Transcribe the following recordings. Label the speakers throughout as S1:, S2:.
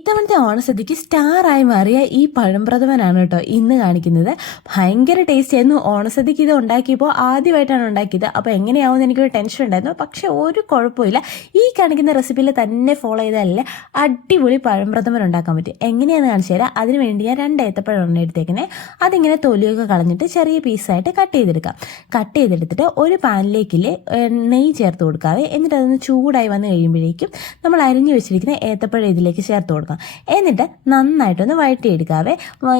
S1: ഇത്തവണത്തെ ഓണസദ്യക്ക് സ്റ്റാറായി മാറിയ ഈ പഴംപ്രഥമനാണ് കേട്ടോ ഇന്ന് കാണിക്കുന്നത്. ഭയങ്കര ടേസ്റ്റ് ആയിരുന്നു. ഓണസദ്യക്ക് ഇത് ഉണ്ടാക്കിയപ്പോൾ ആദ്യമായിട്ടാണ് ഉണ്ടാക്കിയത്. അപ്പോൾ എങ്ങനെയാവുമെന്ന് എനിക്കൊരു ടെൻഷൻ ഉണ്ടായിരുന്നു. പക്ഷെ ഒരു കുഴപ്പമില്ല ഈ കാണിക്കുന്ന റെസിപ്പിയിൽ തന്നെ ഫോളോ ചെയ്താലേ അടിപൊളി പഴംപ്രഥമൻ ഉണ്ടാക്കാൻ പറ്റും. എങ്ങനെയാണെന്ന് കാണിച്ചു തരാം. അതിന് വേണ്ടി ഞാൻ രണ്ട് ഏത്തപ്പഴമാണ് എടുത്തേക്കുന്നത് അതിങ്ങനെ തൊലിയൊക്കെ കളഞ്ഞിട്ട് ചെറിയ പീസായിട്ട് കട്ട് ചെയ്തെടുക്കാം. കട്ട് ചെയ്തെടുത്തിട്ട് ഒരു പാനിലേക്ക് നെയ്യ് ചേർത്ത് കൊടുക്കാവേ. എന്നിട്ട് അതൊന്ന് ചൂടായി വന്ന് കഴിയുമ്പോഴേക്കും നമ്മൾ അരിഞ്ഞു വെച്ചിരിക്കുന്ന ഏത്തപ്പഴം ഇതിലേക്ക് ചേർത്ത് കൊടുക്കാം. എന്നിട്ട് നന്നായിട്ടൊന്ന് വഴറ്റിയെടുക്കാവേ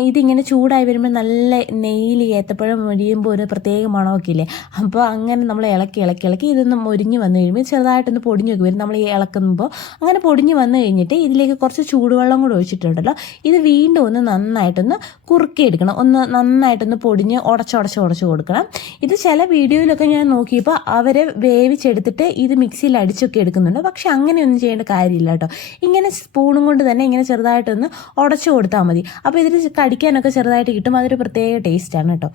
S1: ഇതിങ്ങനെ ചൂടായി വരുമ്പോൾ നല്ല നെയ്യിൽ ഏത്തപ്പഴം മൊരിയുമ്പോൾ ഒരു പ്രത്യേക മണമൊക്കെ ഇല്ലേ അപ്പോൾ അങ്ങനെ നമ്മൾ ഇളക്കി ഇളക്കി ഇളക്കി ഇതൊന്ന് മൊരിഞ്ഞ് വന്നു കഴിയുമ്പോൾ ചെറുതായിട്ടൊന്ന് പൊടിഞ്ഞൊക്കെ വരും നമ്മൾ ഈ ഇളക്കുമ്പോൾ അങ്ങനെ പൊടിഞ്ഞ് വന്നു കഴിഞ്ഞിട്ട് ഇതിലേക്ക് കുറച്ച് ചൂടുവെള്ളം കൂടെ ഒഴിച്ചിട്ടുണ്ടല്ലോ. ഇത് വീണ്ടും ഒന്ന് നന്നായിട്ടൊന്ന് കുറുക്കിയെടുക്കണം. ഒന്ന് നന്നായിട്ടൊന്ന് പൊടിഞ്ഞ് ഉടച്ചുടച്ച് ഉടച്ച് കൊടുക്കണം. ഇത് ചില വീഡിയോയിലൊക്കെ ഞാൻ നോക്കിയപ്പോൾ അവരെ വേവിച്ചെടുത്തിട്ട് ഇത് മിക്സിയിൽ അടിച്ചൊക്കെ എടുക്കുന്നുണ്ട്. പക്ഷെ അങ്ങനെയൊന്നും ചെയ്യേണ്ട കാര്യമില്ല കേട്ടോ. ഇങ്ങനെ സ്പൂണും കൊണ്ട് തന്നെ ഇങ്ങനെ ചെറുതായിട്ടൊന്ന് ഉടച്ചു കൊടുത്താൽ മതി. അപ്പോൾ ഇതിൽ കടിക്കാനൊക്കെ ചെറുതായിട്ട് കിട്ടും. അതൊരു പ്രത്യേക ടേസ്റ്റാണ് കേട്ടോ.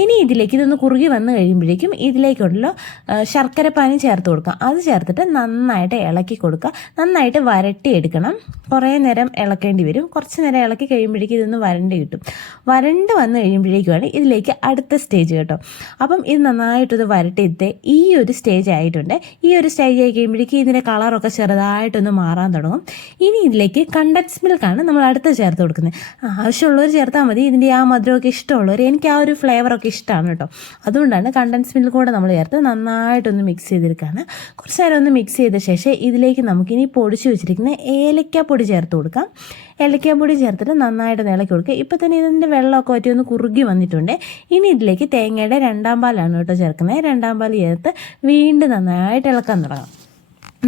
S1: ഇനി ഇതിലേക്ക് ഇതൊന്ന് കുറുകി വന്ന് കഴിയുമ്പോഴേക്കും ഇതിലേക്കുള്ള ആ, ശർക്കരപ്പാനി ചേർത്ത് കൊടുക്കാം അത് ചേർത്തിട്ട് നന്നായിട്ട് ഇളക്കി കൊടുക്കുക. നന്നായിട്ട് വരട്ടിയെടുക്കണം കുറേ നേരം ഇളക്കേണ്ടി വരും. കുറച്ച് നേരം ഇളക്കി കഴിയുമ്പോഴേക്കും ഇതൊന്ന് വരണ്ട് കിട്ടും. വരണ്ട് വന്ന് കഴിയുമ്പോഴേക്കുമാണ് ഇതിലേക്ക് അടുത്ത സ്റ്റേജ് കേട്ടോ. അപ്പം ഇത് നന്നായിട്ടൊന്ന് വരട്ടിയിട്ട് ഈ ഒരു സ്റ്റേജ് ആയിട്ടുണ്ട്. ഈ ഒരു സ്റ്റേജ് ആയി കഴിയുമ്പോഴേക്കും ഇതിന്റെ കളറൊക്കെ ചെറുതായിട്ടൊന്ന് മാറാൻ തുടങ്ങും. ഇനി ഇതിലേക്ക് കണ്ടൻസ് മിൽക്കാണ് നമ്മൾ അടുത്ത് ചേർത്ത് കൊടുക്കുന്നത്. ആവശ്യമുള്ളവർ ചേർത്താൽ മതി. ഇതിന്റെ ആ മധുരമൊക്കെ ഇഷ്ടമുള്ളവർ. എനിക്ക് ആ ഒരു ഫ്ലേവറൊക്കെ ഇഷ്ടമാണ് കേട്ടോ. അതുകൊണ്ടാണ് കണ്ടൻസ് മിൽക്ക് കൂടെ നമ്മൾ ചേർത്ത് നന്നായിട്ടൊന്ന് മിക്സ് ചെയ്തെടുക്കുകയാണ്. കുറച്ച് നേരം ഒന്ന് മിക്സ് ചെയ്ത ശേഷം ഇതിലേക്ക് നമുക്കിനി പൊടിച്ച് വെച്ചിരിക്കുന്ന ഏലക്കാപ്പൊടി ചേർത്ത് കൊടുക്കാം. ഏലക്കാപ്പൊടി ചേർത്തിട്ട് നന്നായിട്ട് ഇളക്കി കൊടുക്കുക. ഇപ്പോൾ തന്നെ ഇതിന്റെ വെള്ളമൊക്കെ പറ്റി ഒന്ന് കുറുകി വന്നിട്ടുണ്ട്. ഇനി ഇതിലേക്ക് തേങ്ങയുടെ രണ്ടാം പാലാണ് കേട്ടോ ചേർക്കുന്നത്. രണ്ടാം പാൽ ചേർത്ത് വീണ്ടും നന്നായിട്ട് ഇളക്കാൻ തുടങ്ങാം.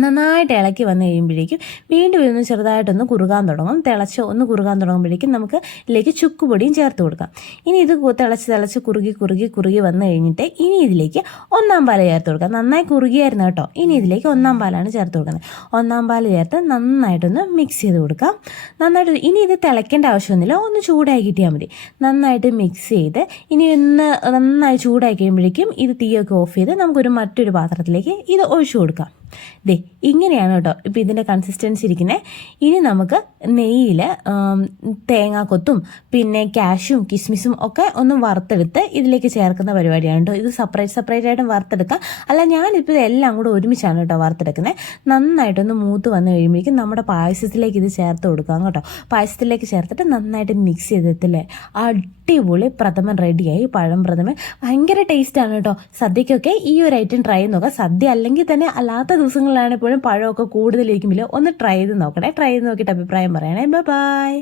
S1: നന്നായിട്ട് ഇളക്കി വന്നു കഴിയുമ്പോഴേക്കും വീണ്ടും ഇതൊന്ന് ചെറുതായിട്ടൊന്ന് കുറുകാൻ തുടങ്ങും. തിളച്ച് ഒന്ന് കുറുകാൻ തുടങ്ങുമ്പോഴേക്കും നമുക്ക് ഇതിലേക്ക് ചുക്കുപൊടിയും ചേർത്ത് കൊടുക്കാം. ഇനി ഇത് തിളച്ച് തിളച്ച് കുറുകി കുറുകി കുറുകി വന്നു കഴിഞ്ഞിട്ട് ഇനി ഇതിലേക്ക് ഒന്നാം പാല ചേർത്ത് കൊടുക്കാം. നന്നായി കുറുകിയായിരുന്നു കേട്ടോ. ഇനി ഇതിലേക്ക് ഒന്നാം പാലാണ് ചേർത്ത് കൊടുക്കുന്നത്. ഒന്നാം പാൽ ചേർത്ത് നന്നായിട്ടൊന്ന് മിക്സ് ചെയ്ത് കൊടുക്കാം. നന്നായിട്ട് ഇനി ഇത് തിളയ്ക്കേണ്ട ആവശ്യമൊന്നുമില്ല. ഒന്ന് ചൂടായി കിട്ടിയാൽ മതി. നന്നായിട്ട് മിക്സ് ചെയ്ത് ഇനി ഒന്ന് നന്നായി ചൂടായി കഴിയുമ്പോഴേക്കും ഇത് തീയൊക്കെ ഓഫ് ചെയ്ത് നമുക്കൊരു മറ്റൊരു പാത്രത്തിലേക്ക് ഇത് ഒഴിച്ചു കൊടുക്കാം. ദേ ഇങ്ങനെയാണ് കേട്ടോ ഇപ്പം ഇതിന്റെ കൺസിസ്റ്റൻസി ഇരിക്കുന്നത് ഇനി നമുക്ക് നെയ്യിൽ തേങ്ങാക്കൊത്തും പിന്നെ ക്യാഷും കിസ്മിസും ഒക്കെ ഒന്ന് വറുത്തെടുത്ത് ഇതിലേക്ക് ചേർക്കുന്ന പരിപാടിയാണ് കേട്ടോ. ഇത് സെപ്പറേറ്റ് സെപ്പറേറ്റ് ആയിട്ടും വറുത്തെടുക്കാം. അല്ല ഞാനിപ്പോൾ ഇതെല്ലാം കൂടെ ഒരുമിച്ചാണ് കേട്ടോ വറുത്തെടുക്കുന്നത് നന്നായിട്ടൊന്ന് മൂത്ത് വന്ന് കഴിയുമ്പോഴേക്കും നമ്മുടെ പായസത്തിലേക്ക് ഇത് ചേർത്ത് കൊടുക്കാം കേട്ടോ. പായസത്തിലേക്ക് ചേർത്തിട്ട് നന്നായിട്ട് മിക്സ് ചെയ്തിട്ടില്ലേ? അടിപൊളി പ്രഥമൻ റെഡിയായി. പഴം പ്രഥമൻ. ഭയങ്കര ടേസ്റ്റാണ് കേട്ടോ. സദ്യക്കൊക്കെ ഈ ഒരു ഐറ്റം ട്രൈ നോക്കാം സദ്യ അല്ലെങ്കിൽ തന്നെ അല്ലാത്ത ദിവസങ്ങളിലാണ് എപ്പോഴും പഴമൊക്കെ കൂടുതലിരിക്കുമ്പോൾ ഒന്ന് ട്രൈ ചെയ്ത് നോക്കണേ. ട്രൈ ചെയ്ത് നോക്കിയിട്ട് അഭിപ്രായം പറയണേ. Bye bye